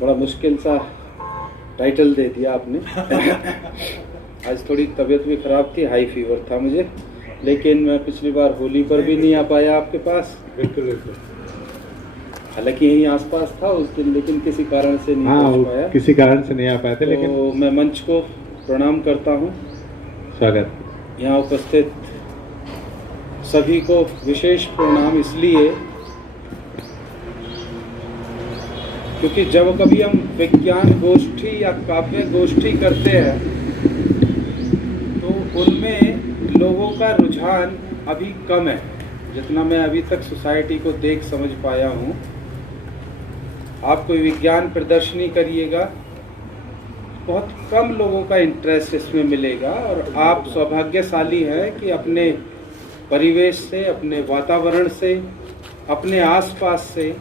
बड़ा मुश्किल सा टाइटल दे दिया आपने। आज थोड़ी तबीयत भी ख़राब थी, हाई फीवर था मुझे, लेकिन मैं पिछली बार होली पर भी नहीं आ पाया आपके पास। बिल्कुल। हालांकि यहीं आसपास था उस दिन, लेकिन किसी कारण से नहीं पहुंच पाया। किसी कारण से नहीं आ पाए थे, तो लेकिन मैं मंच को प्रणाम करता हूं। स्वागत। यहाँ उपस्थित सभी को विशेष प्रणाम इसलिए क्योंकि जब कभी हम विज्ञान गोष्ठी या काव्य गोष्ठी करते हैं तो उनमें लोगों का रुझान अभी कम है। जितना मैं अभी तक सोसाइटी को देख समझ पाया हूँ, आप कोई विज्ञान प्रदर्शनी करिएगा, बहुत कम लोगों का इंटरेस्ट इसमें मिलेगा। और आप सौभाग्यशाली हैं कि अपने परिवेश से, अपने वातावरण से, अपने आसपास से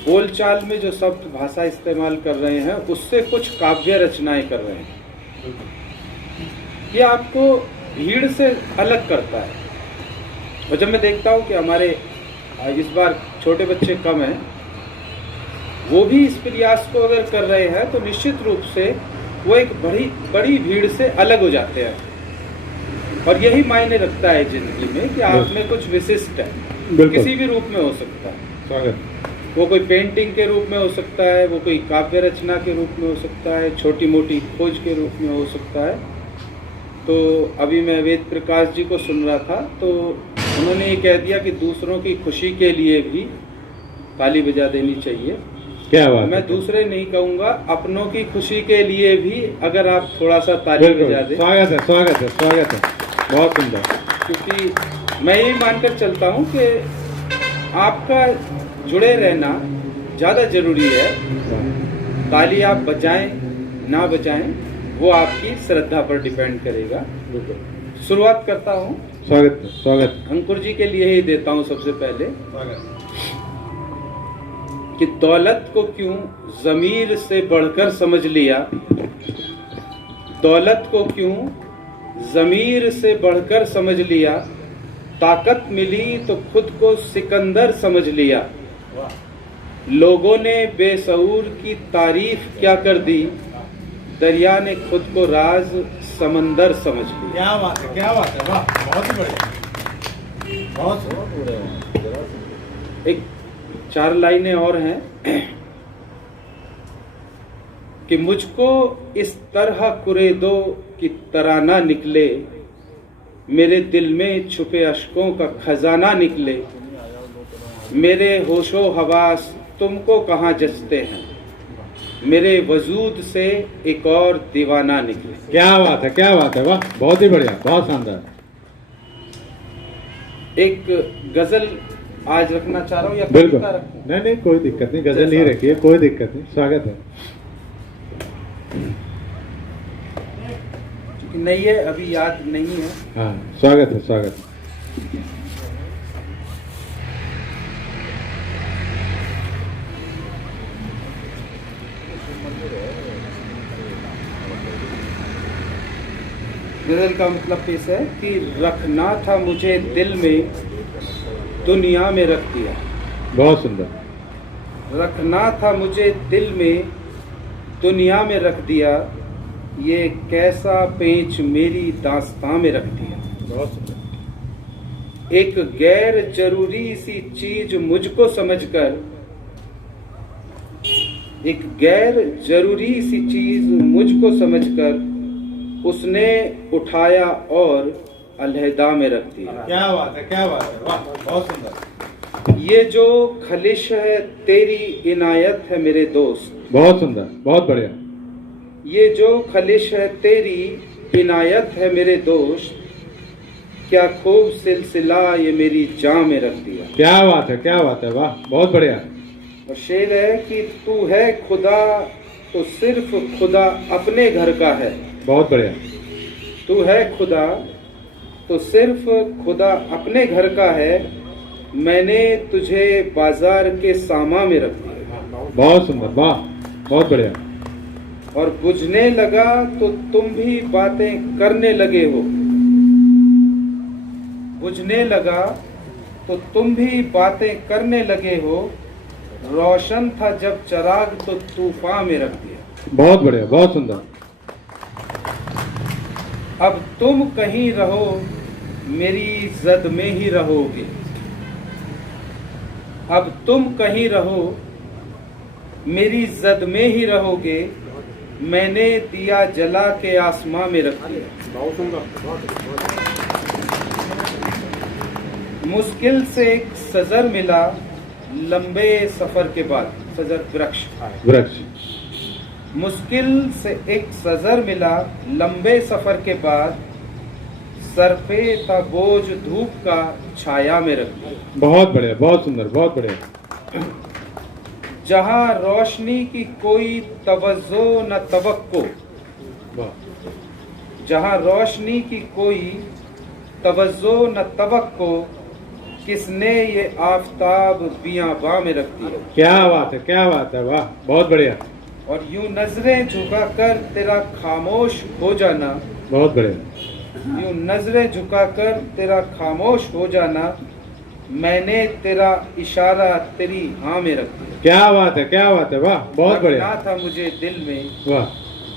बोलचाल में जो शब्द भाषा इस्तेमाल कर रहे हैं उससे कुछ काव्य रचनाएं कर रहे हैं। ये आपको भीड़ से अलग करता है। और जब मैं देखता हूँ कि हमारे इस बार छोटे बच्चे कम हैं, वो भी इस प्रयास को अगर कर रहे हैं तो निश्चित रूप से वो एक बड़ी भीड़ से अलग हो जाते हैं। और यही मायने रखता है जिंदगी में कि आप में कुछ विशिष्ट है, किसी भी रूप में हो सकता है। स्वागत। वो कोई पेंटिंग के रूप में हो सकता है, वो कोई काव्य रचना के रूप में हो सकता है, छोटी मोटी खोज के रूप में हो सकता है। तो अभी मैं वेद प्रकाश जी को सुन रहा था, तो उन्होंने ये कह दिया कि दूसरों की खुशी के लिए भी ताली बजा देनी चाहिए। क्या बात। मैं दूसरे नहीं कहूँगा, अपनों की खुशी के लिए भी अगर आप थोड़ा सा ताली बजा दें। स्वागत है, स्वागत है, स्वागत है, बहुत सुंदर। क्योंकि मैं यही मानकर चलता हूँ कि आपका जुड़े रहना ज़्यादा जरूरी है। ताली आप बजाएं ना बजाएं वो आपकी श्रद्धा पर डिपेंड करेगा। शुरुआत करता हूँ। स्वागत, स्वागत। अंकुर जी के लिए ही देता हूँ सबसे पहले कि दौलत को क्यों ज़मीर से बढ़कर समझ लिया, दौलत को क्यों ज़मीर से बढ़कर समझ लिया, ताकत मिली तो खुद को सिकंदर समझ लिया, लोगों ने बेसऊर की तारीफ क्या कर दी, दरिया ने खुद को राज समंदर समझ लिया। क्या बात है, क्या बात है, वाह, बहुत ही बढ़िया, बहुत। एक 4 लाइनें और हैं कि मुझको इस तरह कुरेदो की तराना निकले, मेरे दिल में छुपे अश्कों का खजाना निकले, मेरे होशो हवास तुमको कहाँ जचते हैं, मेरे वजूद से एक और दीवाना निकले। क्या बात है, क्या बात है, वाह, बहुत ही बढ़िया, बहुत शानदार। एक गजल आज रखना चाह रहा हूँ या बिल्कुल, कविता रखूं? नहीं, कोई दिक्कत नहीं, गजल नहीं रखिए, कोई दिक्कत नहीं, स्वागत है। नहीं है, अभी याद नहीं है। हाँ, स्वागत है, स्वागत है। गजल का मतलब पेश है कि रखना था मुझे दिल में, दुनिया में रख दिया। बहुत सुंदर। रखना था मुझे दिल में, दुनिया में रख दिया, ये कैसा पेंच मेरी दास्तां में रख दिया। बहुत सुंदर। एक गैर जरूरी सी चीज मुझको समझकर, एक गैर जरूरी सी चीज मुझको समझकर उसने उठाया और अलहदा में रख दिया। क्या बात है, क्या बात है, वाह, बहुत सुंदर। ये जो खलिश है तेरी इनायत है मेरे दोस्त। बहुत सुंदर, बहुत बढ़िया। ये जो खलिश है तेरी इनायत है मेरे दोस्त, क्या खूब सिलसिला ये मेरी जान में रख दिया। क्या बात है, क्या बात है, वाह, बहुत बढ़िया। और शेर है कि तू है खुदा तो सिर्फ खुदा अपने घर का है। बहुत बढ़िया। तू है खुदा तो सिर्फ खुदा अपने घर का है, मैंने तुझे बाजार के सामा में रख दिया। बहुत सुंदर, वाह, बहुत बढ़िया। और बुझने लगा तो तुम भी बातें करने लगे हो, बुझने लगा तो तुम भी बातें करने लगे हो, रोशन था जब चराग तो तूफान में रख दिया। बहुत बढ़िया, बहुत सुंदर। अब तुम कहीं रहो मेरी जद में ही रहोगे। अब तुम कहीं रहो मेरी जद में ही रहोगे। मैंने दिया जला के आसमां में रख दिया। बहुत सुंदर। मुश्किल से एक सजर मिला लंबे सफर के बाद। सजर वृक्ष। वृक्ष। मुश्किल से एक सजर मिला लंबे सफर के बाद। सर पे था बोझ धूप का छाया में रख दिया। बहुत बढ़िया, बहुत सुंदर, बहुत बढ़िया। जहां रोशनी की कोई तवज्जो न तवक्को। वाह। जहां रोशनी की कोई तवज्जो न तवक्को। किसने ये आफताब बियाबां में रख दिया। क्या बात है, क्या बात है, वाह, बहुत बढ़िया। और यूं नजरें झुकाकर तेरा खामोश हो जाना। बहुत बढ़िया। यूं नजरें झुकाकर तेरा खामोश हो जाना। मैंने तेरा इशारा तेरी हाँ में रख दिया। क्या बात है, क्या बात है, वाह, बहुत बढ़िया। रखना था मुझे दिल में वाह,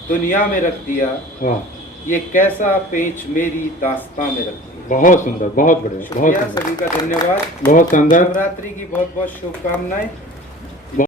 दुनिया में रख दिया। वाह, ये कैसा पेच मेरी दास्तां में रख दिया। बहुत सुंदर, बहुत बढ़िया, बहुत शुक्रिया, सुंदर, सभी का धन्यवाद। बहुत सुंदर। नवरात्रि की बहुत बहुत शुभकामनाएं।